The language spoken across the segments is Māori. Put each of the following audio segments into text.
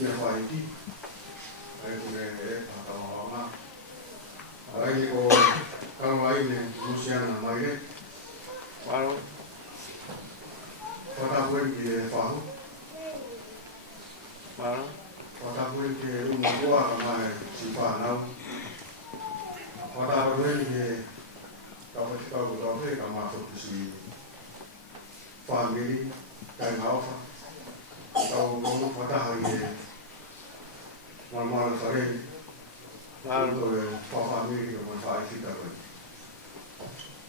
me fai ti ai ku e ta wa ai ko kalai ne musiana mai le Claro. Kota pun ke fahu. Claro. Kota pun ke rumah tua kemana sifat nau. Kota pun ke kau ke kemana tu si family kai ngau fa. Kau kota hari ke normal sore. Claro. Tu family kemana fai kita pun.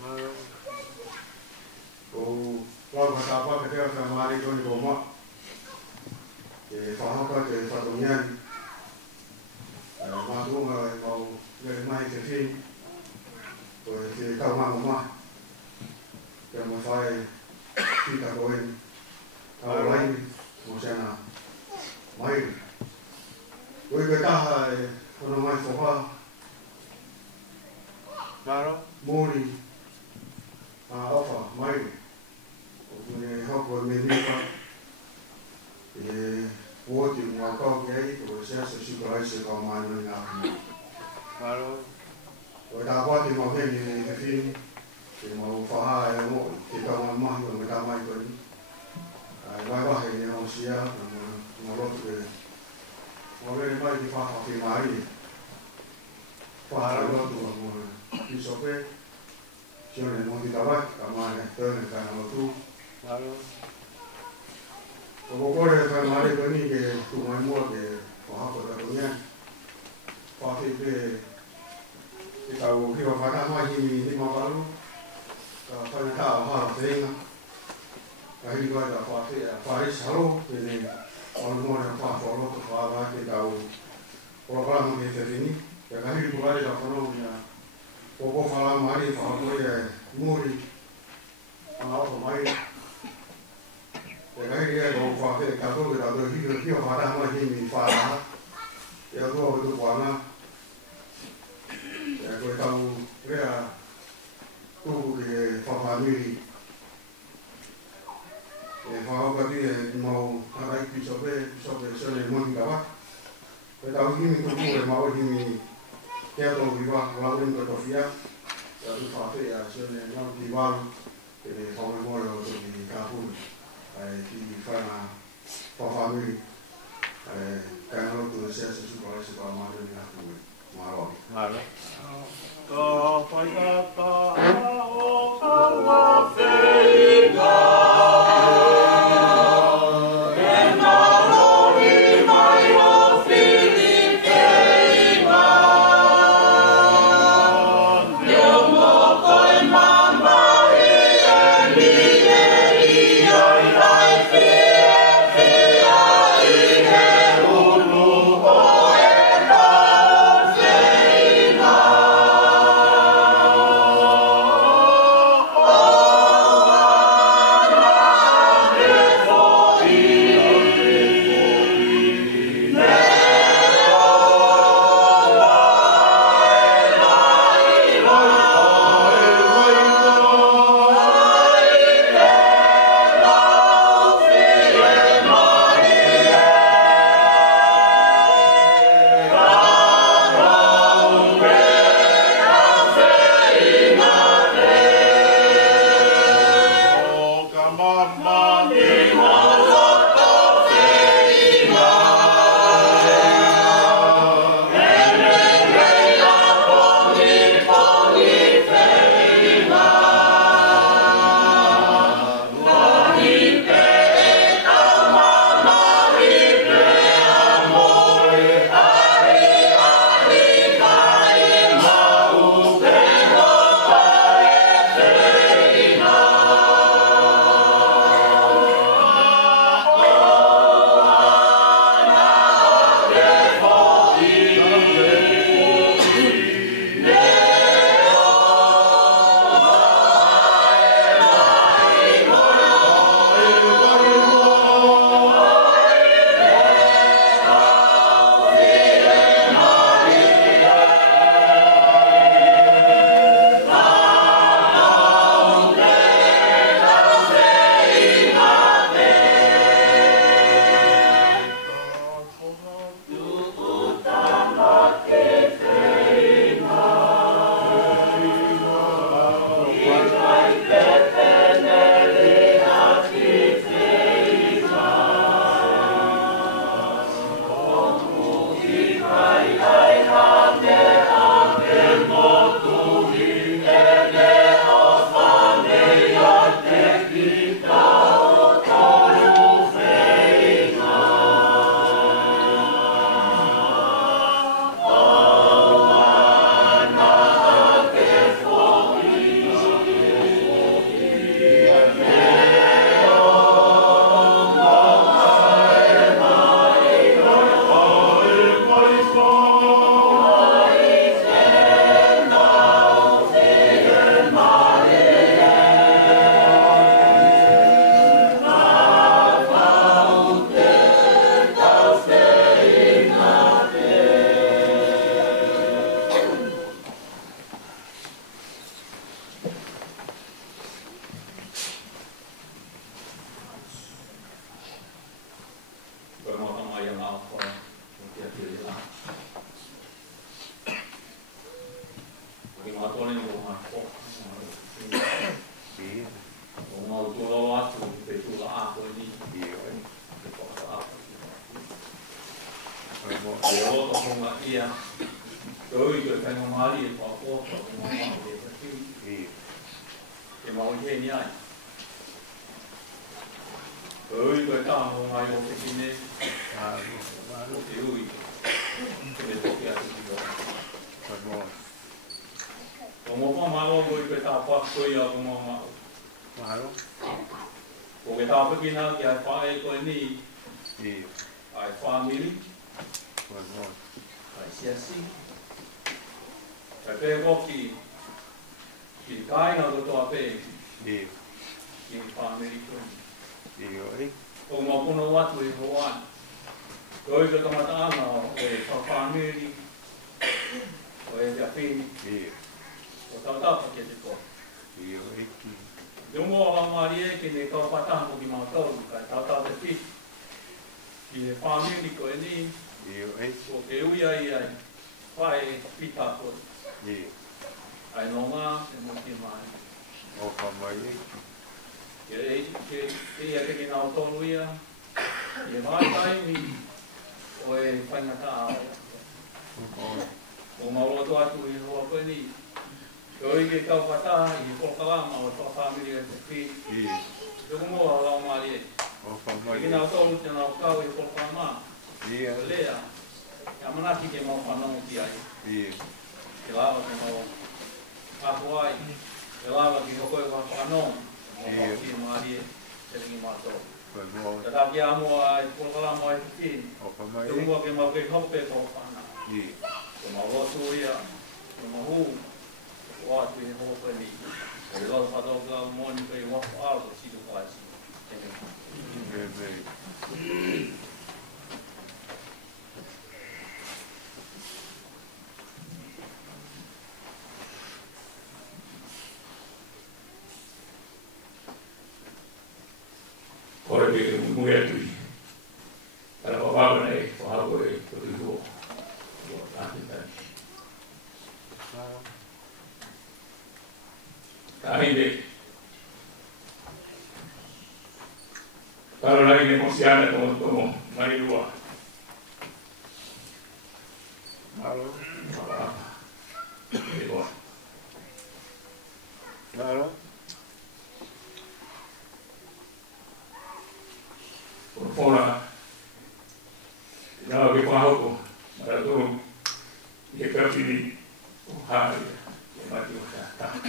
Claro. Kalau kata apa kita sama hari tu di rumah, faham kan satunya, masuk mau dari mana sini, tu kau rumah, yang masai kita koin, kalau lain macam mai, kau kita kalau mai sofa, muri, apa mai. Học của mình đi qua thì vô tìm vào con cái của sẽ sử dụng sẽ còn mai mình làm rồi ta qua tìm vào cái phim thì màu pha hai mỗi thì tao mang rồi người ta may quấn quay qua thì màu xia màu lót về màu bên may thì pha học thì máy gì pha hai lót tụ màu đi shop ấy cho nên màu thì tao bắt cả mai này tên này cả màu thu Claro. Como corre para Mario Beni que tu mamá que baja por la comunidad, fácil que cabo que va a pagar más y más valor, que para estar baja tenga, que ahí va a fácil salud que algunos de fácil solo que va que cabo programa que se tiene, que ahí va a la economía, poco falar Mario fácil que muri, a otro Mario cái kia đồ phá thì cả tôi đã được khi phá đang là gì mình phá đó, giờ tôi quán á, giờ tôi tàu cái là tu cái phá như để phá cái gì màu thằng ấy bị sập về sau này muốn cả bác, cái tàu khi mình tu cái màu thì mình kéo tôi đi qua lao lên cái tàu phía, giờ tôi phá thì sau này nó đi qua để phá cái màu rồi thì cả phun thì phải là family cái nó từ sẽ sử dụng cái sự bảo mật để làm việc mà rồi. Có phải Hãy subscribe cho kênh Ghiền Mì Gõ để không bỏ lỡ e o to konga ia toi ko kai ngomari e pa ko to ngomari e pati e mau he ni ai toi ko ta mo ngai o te kine o te ui te toki atu ki o o mo pa mau ko ko ta pa ko ia ko mo mau o ke ta pa kina ki ai pa e ko ni ai family ai siasi ai pe hoki ki kai na to ape ki family ko o mo puno watu e ho an toi ko tamata ana o e family o e ja pin o tata pa ke te ko Yung mga marie ki ne ka patang ko ki ma to ka tata te pi ki e family ko ni o ke uia ia pai pita ko ai no nga e mo ki mai ke ia ke ki na to uia e mai tai ni o e whainga ta o mauro to atu i hoa ko ni Koi ke kau kata i polkalama o to family e te pi. Tuku moa lau mali e. Kina o tolu te nau kau i polkalama. Lea. Ka manaki ke mau whanau ki ai. Ke lawa ke mau kapu ai. Ke lawa ki hoko e whanau. Mau ki mali e. Te ringi mātou. Ka taki a mua i polkalama e te pi. Tuku moa ke mau ke hope ko whanau. Ke mau rotu ia. Ke mau huu. What we hope and we love Father morning we walk out of Sidu Christ. Ora que mulher tu. Ela falava né, falava ele, tudo igual. Ahinde. Kalau lagi emosiana como marilua. Halo. Halo. Por fora. Ya que pago, para todo. Y que perfili. Ojalá. Que mati está.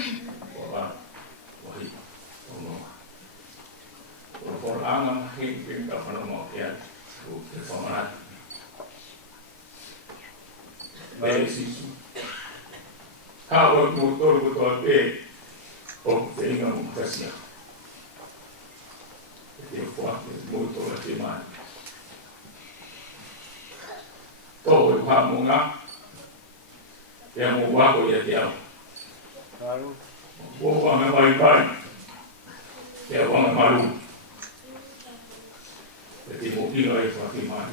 Orang himpin tak pernah mau lihat ke pamanat. Dari situ, kalau motor betul tinggal mengkasih. Jadi kuat motor di mana? Tahu kamu ngap? Yang mau aku ya dia. Bukan baik-baik. Dia orang malu. Jadi mungkin oleh Fatimah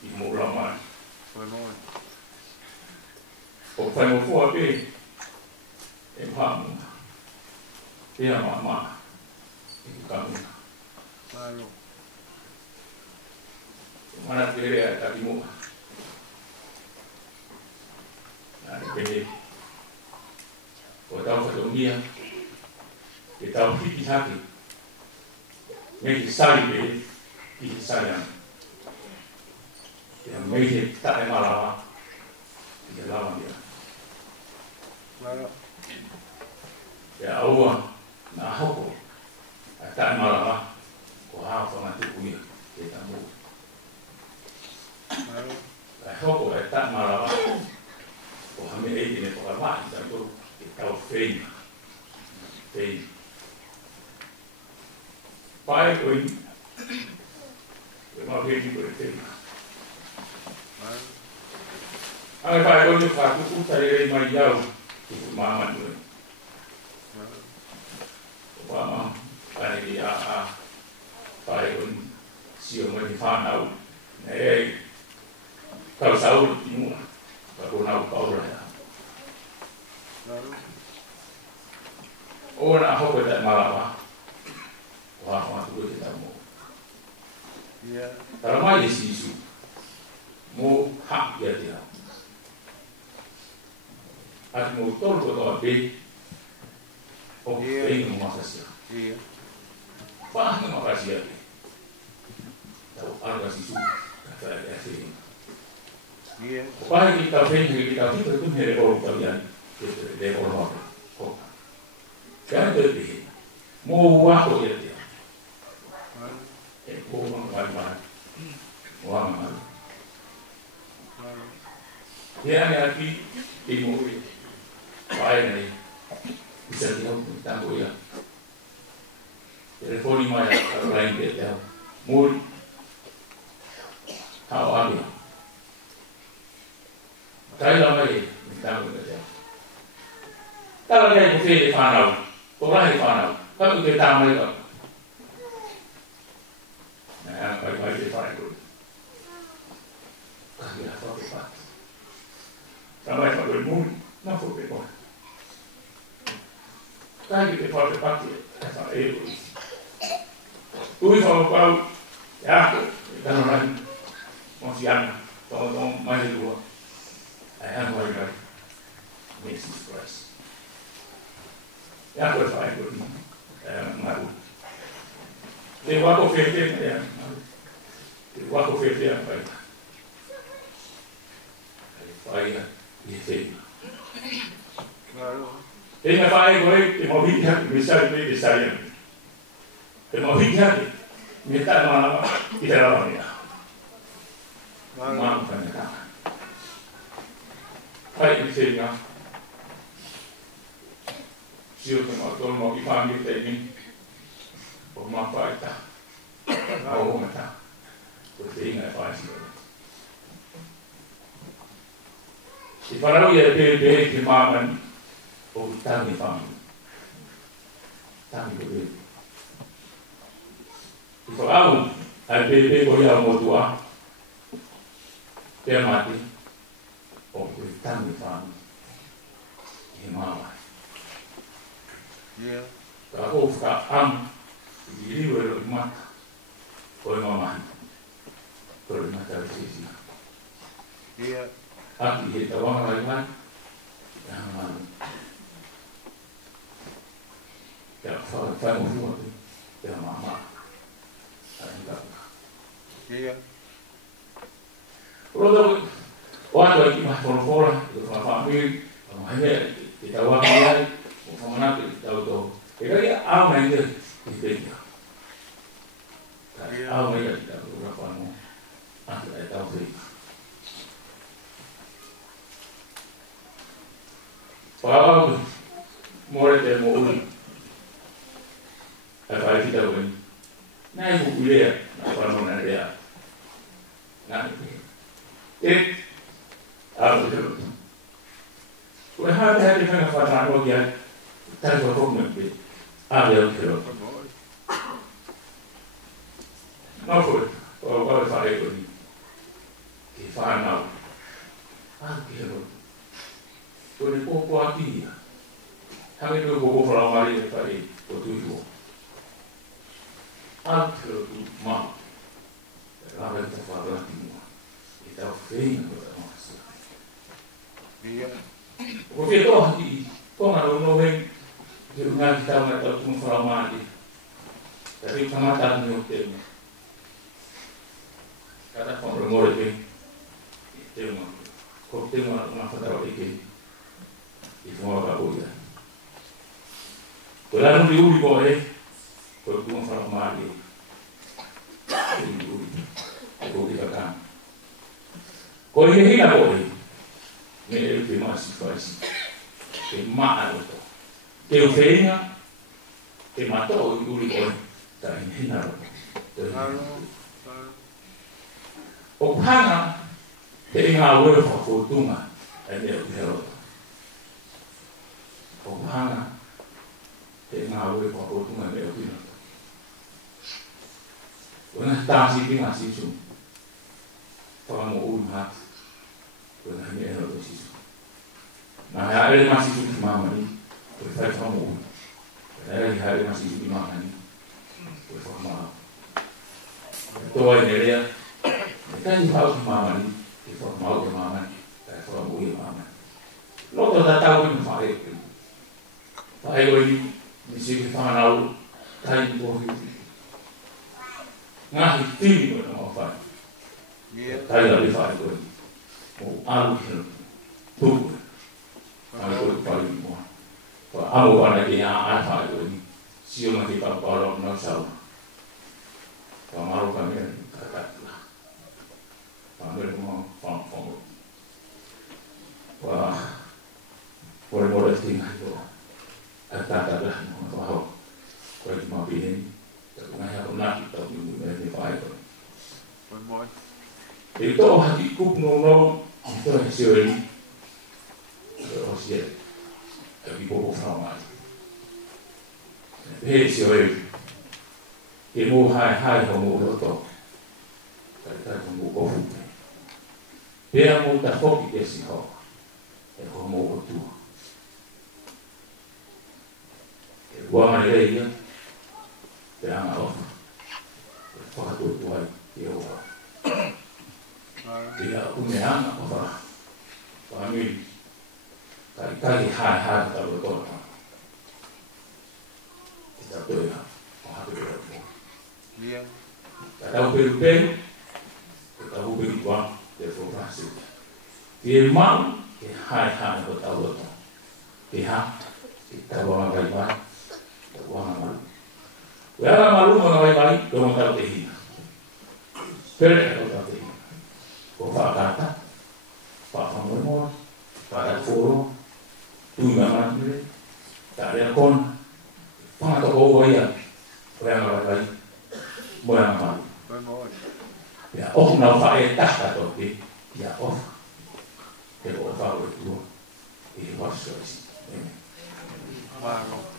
di Mulaman. Bukan mau buat paham. Dia mama itu kami. Mana kira tadi mu? Nanti pendek. Kau tahu kedua dia, kita tahu hati hati. Mesti saling sayang. Yang mesti tak malah dia lawan dia. Ya Allah, nak aku tak malah kau apa nanti punya kita mu. Aku tak malah kau hamil ini kau apa itu kita fein. Baik pun. Mau pergi berarti. Ang baik pun juga aku cari mai jauh untuk maman tu. Obama, kali dia baik pun siapa ni faham. Kalau Saul timur, kalau nak kau lah. Oh nak aku tak malah. Wah, tu kita mau. Kalau mai Yesus, mo hak ya dia at mo tol ko be o be mo makasya pa mo makasya tau alga sisu kata ya sih pa kita itu mere ko kalian de ko ko kan de mo wa ko ya dia ko ma wa ya ni aquí y muy vaya ahí y se dio un tanto ya telefoni maya lain dia tahu muy tahu apa tahu lama ya tahu dia kalau dia mesti di panau orang di panau kalau kita tahu mereka nah kalau di panau kaya apa sampai pada mul, nak fokus pun. Kaya kita fokus pasti, asal itu. Tuh kalau kau, ya, dan orang masih ada, tolong masih dua, ayah mulai dari Mrs. Price. Ya, aku saya ikut, malu. Lewat kopi ya, lewat kopi ya, baik. Baik. Ini apa yang mau bikin bisa ini bisa yang mau bikin minta nama tidak lama ya maaf banyak baik misalnya siapa mau dipanggil ini bermanfaat mau mata bertindak apa sih si farao ya bebe di maman o tangi fam tangi bebe si farao al bebe ko ya mo tua dia mati o tangi fam di maman ya kalau ka am di liwe mat ko maman ko mata sisi ya Aki kita orang lain yang mana? Yang saya mau tu, yang mama, ada iya. Kalau orang lagi masuk sekolah, itu family, hanya kita wakil, mana kita tahu. Kita ya awal aja kita. Awal aja kita berapa mau, kita tahu sih. Kalau mulai dari mulai, apa kita buat? Nah ibu kuliah, apa mana dia? Nah, apa itu? Kalau ada di mana fatah dia, tak berfungsi nanti, ada itu. Nafsu, kalau fatah itu, kita nak, itu. Tuh popo hati, kami tu popo pelamari tadi, betul itu. Akhir tu mak, lawan terfaham timur, kita faham betul maksud. Dia, okey tu hati, kau nak orang jangan kita nak tahu cuma pelamari, tapi kamatan ni okey. Kata orang itu, kau tengok nak tahu ini. Itu mau apa boleh? Kalau diuli boleh, kalau cuma kalau mari, diuli, kalau kita kan, kalau ini tak boleh, ni itu masih fasih, kemat itu, keufenya, kemat itu diuli boleh, tapi ini nak, opana, tengah awal fakultunga, ada yang Ohana, tengah awal kau tu mana dia punya. Orang tak sih tinggal situ, orang mau umat, orang hanya ada situ. Nah, ada masih situ mama ni, berfirman kamu, ada masih situ mama ni, berfirman. Tuan dia, kita ni tahu mama ni, Ki whakamau ke mamani, kai whakamau ke mamani. Loto ta tau ki mwhae. Whae oi, ni si ki whanau, tai ni pohi. Ngahi tiri ko na mawhai. Tai la li whae oi. Mo alu ki hinu. Tuku. Ai oi pari ni moa. Wa amu wana ki ngā ai whae oi. Sio ma ki paparo na sau. Wa maru ka mea ni kakatila. Wa mea mo whanau. Wa Kore mora tinga ko atata lah mo ko ko ki ma pinin ta ko nga ko na ki ta ni ni fai ko mo ito hati kup no ito si oi o si e ki po fa ma e si oi e mo hai ho mo to ta mo ko fu pe mo ta ko ki si ho e ko mo tu Gua mana ia, terang awak, faktor tuai dia awak. Tidak punya apa, kami kali hai kalau betul, kita tu ya, apa tu? Dia, kita upir, kita upir tuan, dia formasi. Dia mau hai betul, dia kita bawa baik-baik. Wana malu. Wala malu mga bayi do mga tahi. Pero ko tahi. Ko fa kata. Pa mo para foro. Tu mama ni. Tare kon. Pa to ko ya. Wala bayi. Wala malu. Ya na fa ta to ti. Ya Pero fa o tu. E waso si. Wow.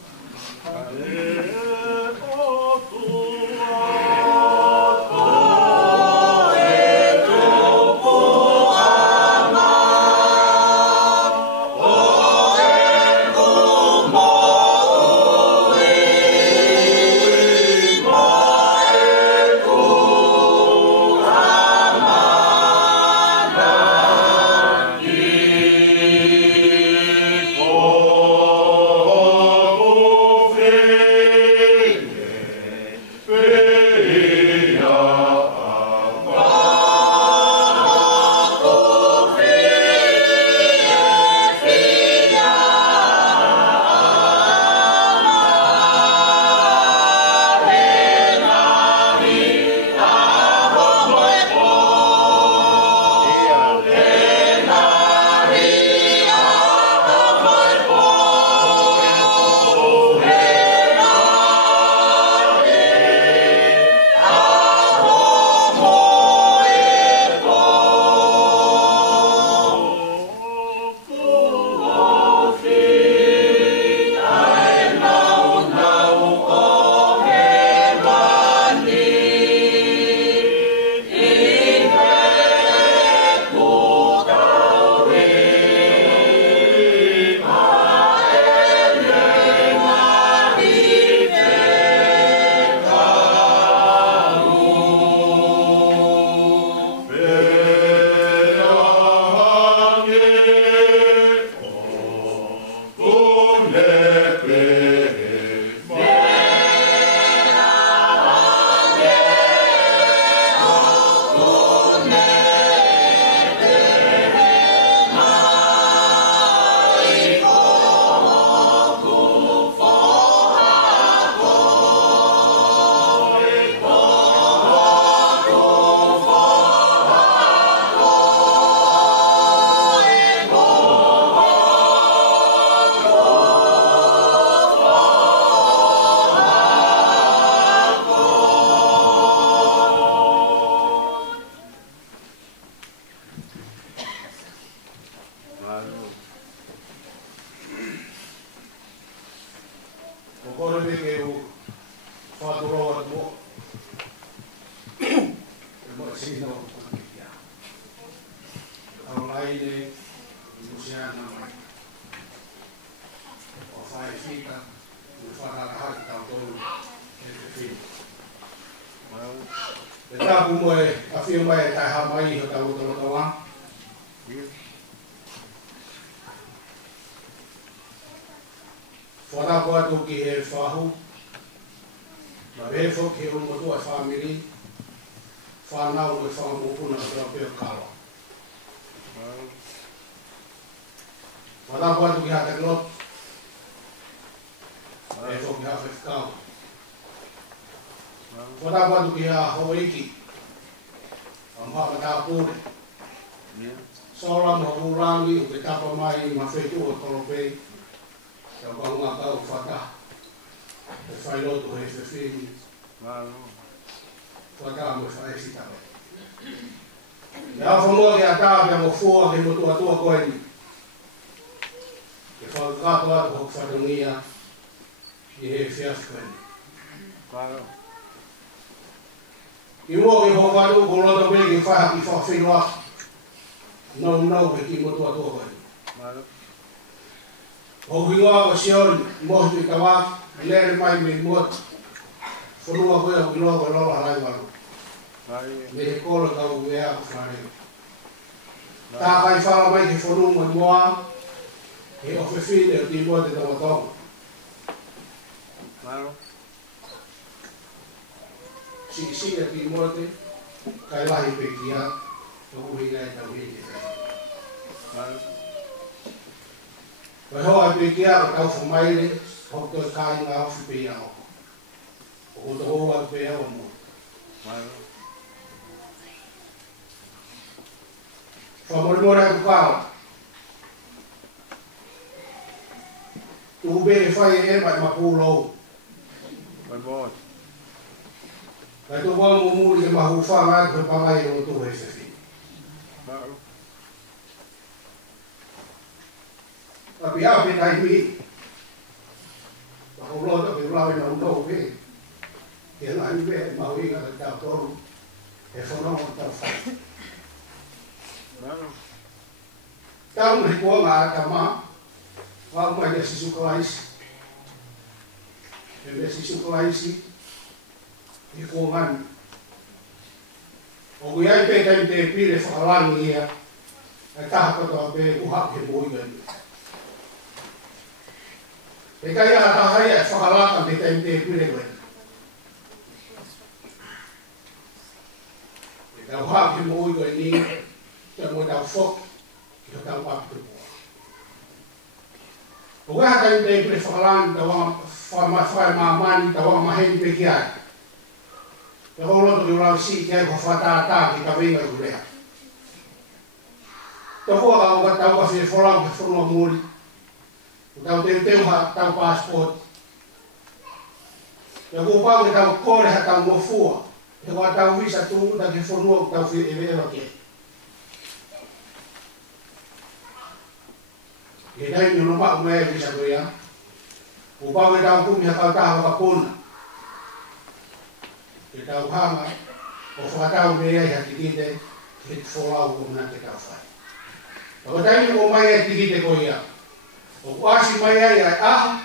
atu ki he whahu. Ma he whok he umotu a family. Whanau e whamukuna a peo kalo. Whanau atu ki hata glot. E whok ki hawhi whakau. Whanau atu ki ha hoiki. Amhaka tā pūre. Sola mo urangi o ke tapa mai ma whetu o kolope. Ka wahunga kau whata. E whailotu he whewhini. Whata mo whaesi tawe. Ia whamua ke ata pia mo fua ke motu atua koeni. Ke whakakato atu hok whatungia. I he whias koeni. I mua ke hokatu ko loto pe ke whaha ki whawhinoa. Nau ke ki motu atua koeni. Hokingoa ko siori, mohtu i kawak, lere mai me muat. Whanua koe au kiloa koe lola harai waru. Me he kola kau ea ko whanareo. Tā kai whala mai ke whanu mai moa, he o whewhine o ti mua te tawatonga. Si a ti mua te, kai lahi pe ki a, to hui ngai tau hini. Kai hoa pe ki a, ka tau whamaile, hok toi kai ngā awhi pe a o. O to hoa pe a o mua. Whamorimora ku kāra. Tu bere whai e mai mapūlou. Kai tu wā mumuri ke mahu whanga koe pangai o tu he whewhi. Tapi a pe tai mi. Mahu lota pe ulawe na unau pe. Ke nai pe mahu inga te tau toru. E whanonga tau whai. Tau me kua ngā ka mā. Wā mai te sisukalaisi. E me sisukalaisi. I ko ngani. O kui ai pe kai te pire whakalangi ia. E taha katoa pe uhak he mui gani. E kai a taha ia whakalaka te kai te pire gani. E ka uhak he mui gani. Te mo tau whok. Ki o tau wapu mua. O kai kai te pire whakalangi tawa whai mamani tawa maheni pe ki ai. Te holoto ki ulau si kia ko whatātā ki ka winga urea. Te hua ka uka tau ka whie wholau ke whanua muri. O tau teu ha tau passport. Te hua pau ke tau kore ha tau mofua. Te hua tau visa tu ta ki whanua tau whie ewe ewa ke. Ke tai mi ono mao mea visa tu ia. O pau ke tau kumi ha tau taha ka pona. Ke tau hanga, o whakatau mea i hati kite, ke te wholau o mna te tau whai. Ako taimi o mai e tikite ko ia. O kuasi mai ai ai aho,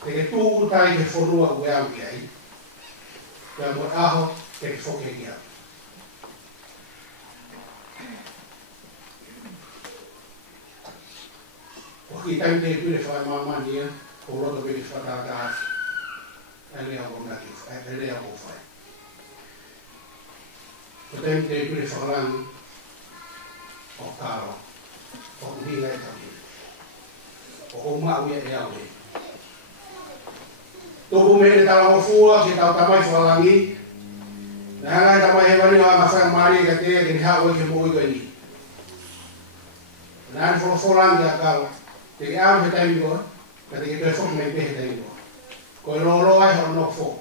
te ke tūku tai ke whonua ue au ki ai. Te mo aho, te ke whoke ki au. O ki taimi te pire whai mamani ia, o roto pire whakatau. E lea ko mna ki whai, e lea ko whai. O taimi te pire whakarangi o kāro, o kuhinga e tauri. O mau ia e au e. Tōku mene tala o fua ki tau tamai whakarangi. Nā ngai tamai he wani o anga whai maari ka tea ki ni hao e ke mō i koe ni. Nā ni whakarangi a kāro. Te ke au he taimi koe, ka te ke toi whaka mei pehe taimi koe. Koe lolo ai hao no fo.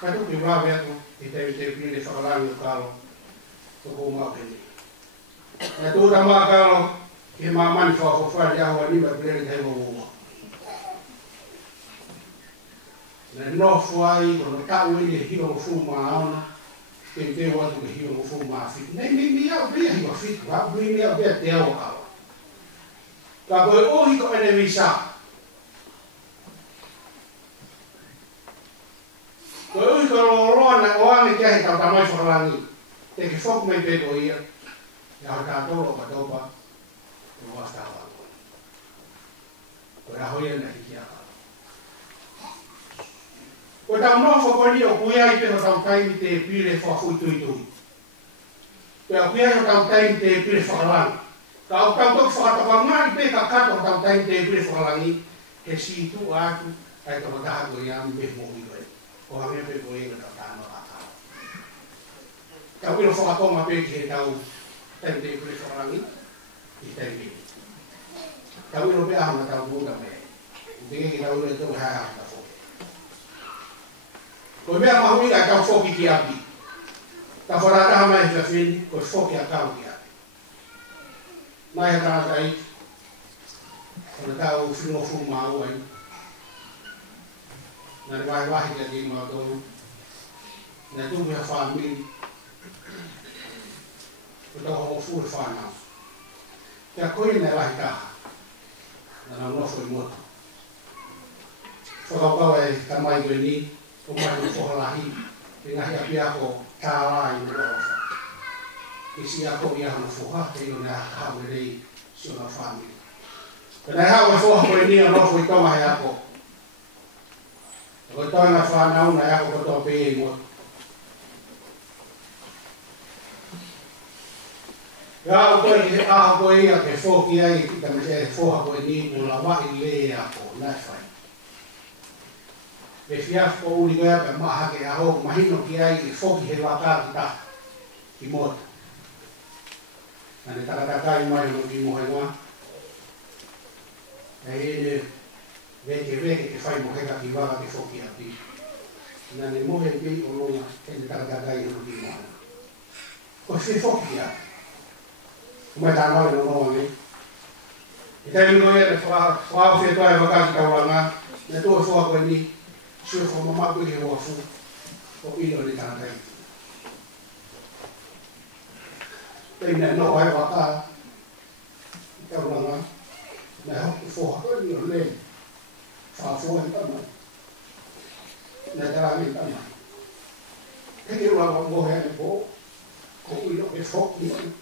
Ka tuki wawe atu. I te pire whakarangi o kāro, tōku mau heni. Nā tūta mā kāro, ki he mamani whakawhari ahua nima pire te hei mō. Nā nofu ai, kono tau ini he hio mo fu mā aona, te te watu ke hio mo fu mā whitu. Nei mi au pia hio whitu, wa mi au pia te au kāro. Ka koe ohi ko ene wisa. Koe ui ko roa na oange kia he tau tamai whakarangi. Te ke whoku mei peko ia. Ia haka toro ka taupa. Te wasta hawa. Ko ra hoia na hiki aka. Ko tau nofo ko ni o kuia i te tau taimi te pire whakui tui tui. Pea kuia i tau taimi te pire whakalangi. Ka au tau toki whakatawanga i pe ka kato tau taimi te pire whakalangi. He si tu atu ai tau taha ko i ami me mo i koe. Ko hange pe ko i nga tau tāma kakao. Tau ilo whakatonga pe ki he tau taimi te pire whakalangi. I taimi. Tau ilo pe ahana tau mūta me. Upingi ki tau ilo tau hae ahana fo. Ko mea mahui ka tau foki ki api. Ta wharataha mai whia whini, ko foki a tau ki api. Mai ha tāna tai, kona tau whinua fu mau ai. Nare vai wahi ka ti mau tonu. Nare tuhi ha whamiri. Ko tau ho fure whanau. Kia koe nei wahi taha. Nana unofo i moto. Whakaukawa e tamai koe ni. O mai no whakalahi, e ngahi api ako tārai no rofa. E si ako i ahana whoha, e o nea hau e rei si o na whamiri. E nei hau e whoha koe ni a nofo i tonga he ako. E koe toina whanau na e ako koto pe e mo. E ako koe he aha koe ia ke whoki ai, ki ta me se whoha koe ni o la wahi le ako, nai whai. E fiaf ko uli koe ape maha ke aho mahino ki ai e whoki he wakati ta ki mota. Nane takatakai mai no ki mohe ngā. E ene veke ke whai moheka ki waka ke whoki api. Nane mohe pi o longa ene takatakai no ki mohe ngā. Ko se whoki api. Umai tānau e no noa ne. E taimi koe e whao whia toa e wakati tauranga. Ne tō e whoa koe ni. Sui ko mama ko he wafu o ilo ni tātai. Pei nei no ai waka. Kau langa. Nei hoki whoha ko ni o le. Whawhoa i tamai. Nei tarami tamai. Heke ua wa mohe ane po. Ko ilo e whoki ni.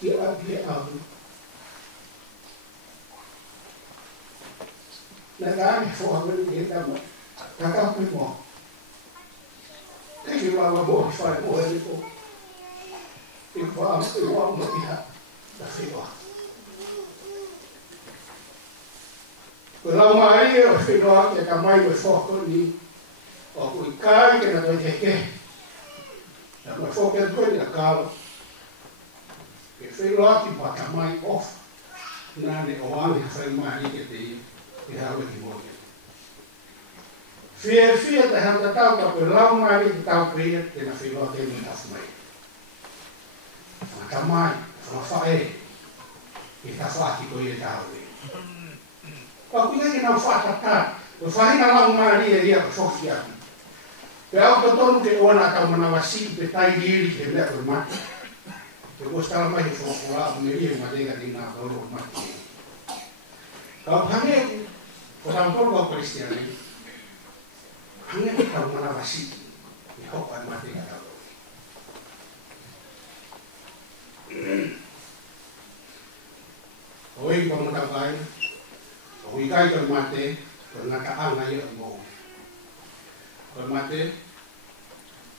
Ki a pia ahu. Nei tarami whoha ko ni he tamai. Kakao koe moa. Teki urawa moa ki whae moa e ko. E kwa am e wau mo iha. Ta whenua. Koe lau maari e o whenua ke ka mai me whoko ni. O kui kāi ke na toi keke. Na koe whoke a koe ni a kālo. Ke whenua ki pata mai off. Nane o angi whae maari ke te i. Ke hawe ki moa. Fia te hanta tau ka koe lau mai ki tau pria te na whenua te ni tafu mai. Whaka mai, whaka whae, e ta whaki koe e tau e. Ka kuia ki nau whatatat, ko whahina lau mai e ria ka whoki aki. Pe au ka tonu ke ona tau manawa si pe tai diri ke mea koe mati. Ke kostala mai he whakura me ria ma tenga ni nga kolo mati. Ka pange, ko tau tolu au kristiani, hanya kau mana masih ni kau kan mati kata lo. Oi kau nak kain, oi kai kau mati, kau nak ang ayo mo. Kau mati,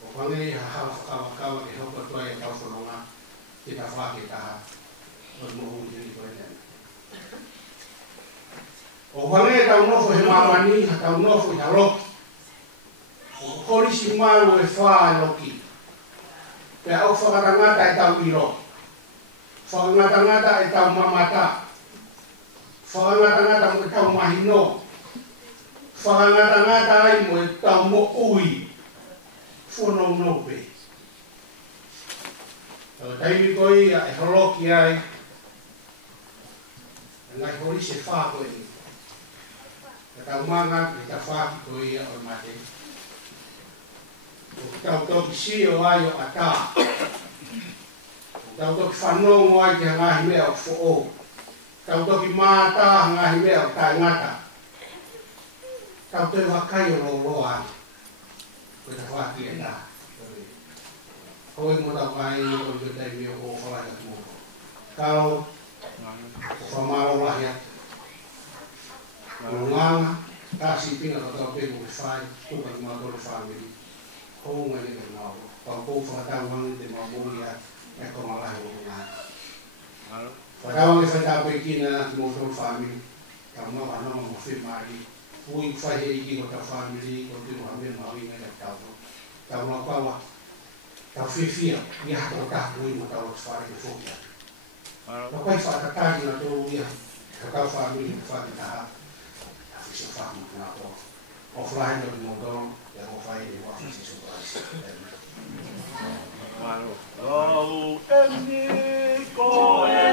kau panggil hal kau di kau berdoa yang kau sononga kita faham kita bermohon jadi kau ini. Kau panggil kau nofu hemamani, kau nofu halok. O polisi malu e whaa loki. Pe au whakatangata e tau ilo. Whakatangata e tau mamata. Whakatangata mo e tau mahino. Whakatangata ai mo e tau mo ui. Whono nope. Taimi koi a e holoki ai. Ngai polisi e whaa koe ni. E tau manga e ta whaa ki koi a o mate. Tau toki si o ai o ata. Tau toki whanongo ai ki hangahi mea o fo. Tau toki mata hangahi mea o tai ngata. Tau te wakai o loloa. Koe ta whaki e nā. Koe mo tau kai o i tai mea o whalai atu mo. Kalo, o whamaro lahi atu. malunganga, kasi pinga kata pe mo fai, ko ka ma ko family. Ko ngai ke mau. Ka ko fa ta wang de ma mo ya, e ko ma la ho na. Fa ta wang fa ta pe kina mo ko family. Ka ma wa no mo fi mai. Ui fa he ki ko ta family ko ti mo ambe ma wi ngai ta ko. Ta ma ka wa. Ta fi fi ya ko ta ui mo ta o fa ke fo ya. Ka pai fa ta ka na to ya. Ka family fa ta. Se fa mo na ko. Offline do mo do ya ko fa ni wa fi se so Oh, eni ko e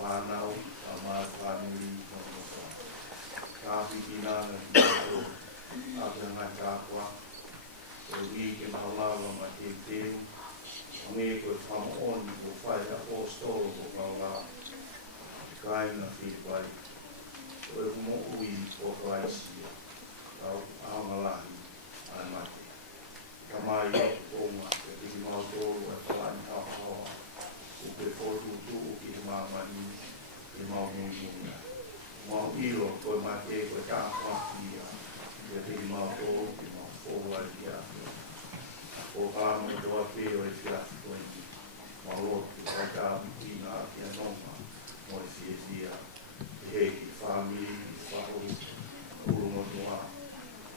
Whanau, a whamaoni ko whai a o stolo ko kaula kaina whiwai. Ko e mo ui o kaisia. Kau aongalahi ai mate. Ka mai o onga e ki mau tōru e whalani hawa. O pe fōtu tū ki he māmani ki mau mungunga. Mau ilo koe mai te koe kāwhaki ia. Ia te mau tōru ki mau fōwai ia. O hāma i toa pēo e whiafi koeni. Mau lotu kai kāmi ki ngā ki anonga. Mo e whietia. E he ki whāmiri, ki whahoru, urunga toa.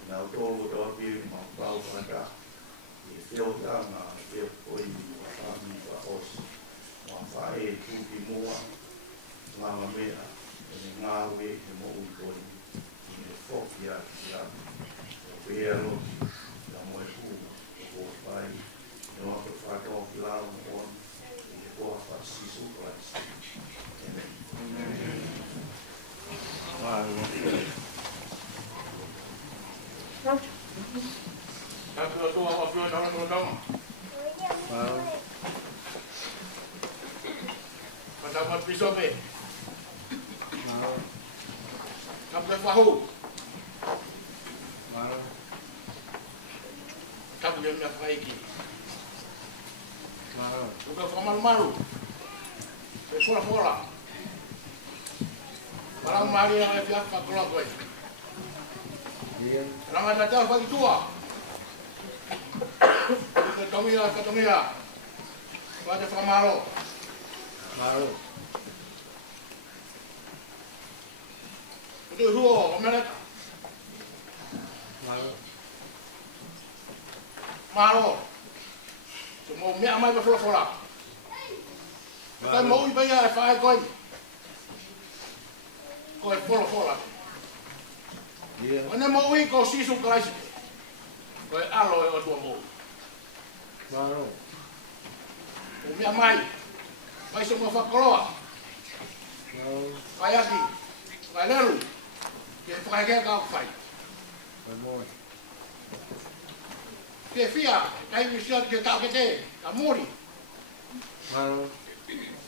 Nā tōru toa pēo ki mau pāu whaka. E whio tāma, e whio koeni, wa whāmiri wa osi. Wa whae tūki mua. Nganga mea. E ngā ue e mo ui koeni. I e whoki a ki ami. O pēa loki. Ia mo e kūma. O pai. E o te whakao ki lau mo on. E e koa whasisu Christ. Amen. Tātua toa o whio tauna toa tauma. Tātua pisope. Tātua whahu. Tātua mea whaiki. Tuka whamarumaru. E fora. Parang mari yang e whiaka whakola koe. Ranga na tau whaki tua. Katongia. Wate whamaro. Kutu huo, o mereka. Maro. So mo mea mai pa fora. Kai mo i baya e whae koe. Koe fora. Ane mo i ko sisu Christ. Koe alo e o tua mo. O mea mai. Mai se mo whakoloa. Whai aki. Whai leru. Ke whai kea kau whai. Ke whia. Kai wisia ke tau ke te. Ka mori.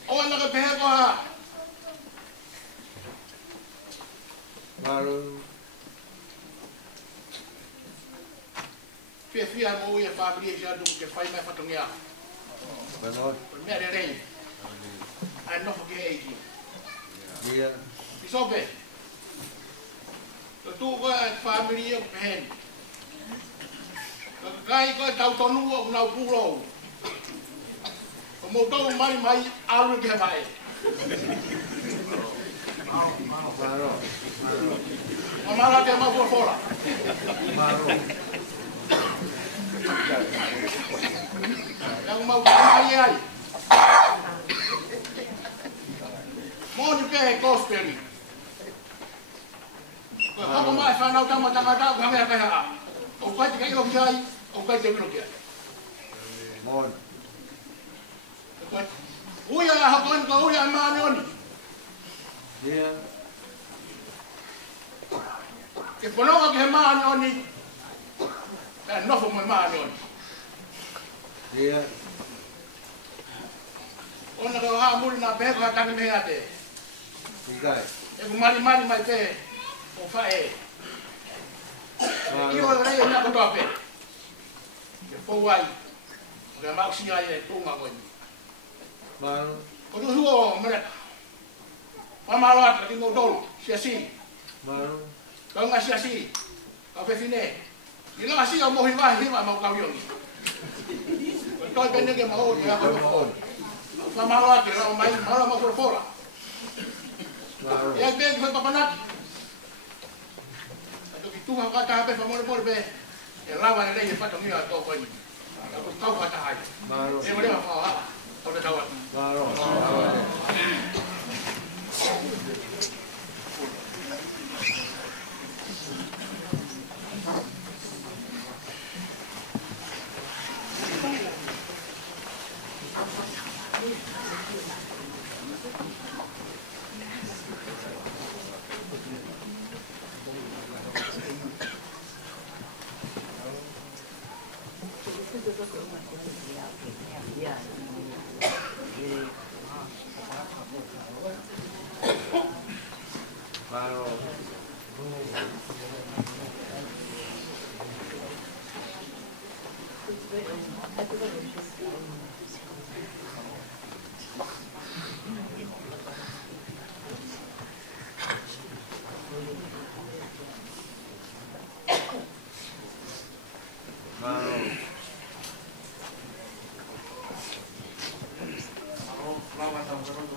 O ana ka pehe koha. Whia mo i e whabiri e siadu ke whai mai whatongia. Mea re rei. Ai nofo ke eiki. Pisope. Tu koe ai whamiri e pehen. Kai koe tau tonu o nau pūrou. O mo tau mai alu ke mai. Mamara ke mau fora. Yang mau ai. Mo ni pe gospel. Ko mai fa na tama ka me ka. O kai te kai lo kai, o kai te lo kai. Mon. Uya ha kon ko uya ma ni oni. Ke pono ke ma ni oni. Dan no fo mo ma ni oni. Ona ko ha muri na be ka ka me ate. E ko mari mai te o fae. Io rei na ko tope. Ke po wai. O ma si ai e tunga ko ni. O tu huo mere. Pamalo atra ki no dol, si. Ka nga si. Ka fe fine. Ila si o mo hiwa ma ka yongi. Ko toi bene ke ma o ya ko. Pamalo atra o mai malo ma fora. Ya be ko papanat. Ato ki tunga ka ta be famore be. E lava le e fato mia to ko ni. Ko kau ka ta hai. E mo le ma fa. O te tawa. Yeah. Wow.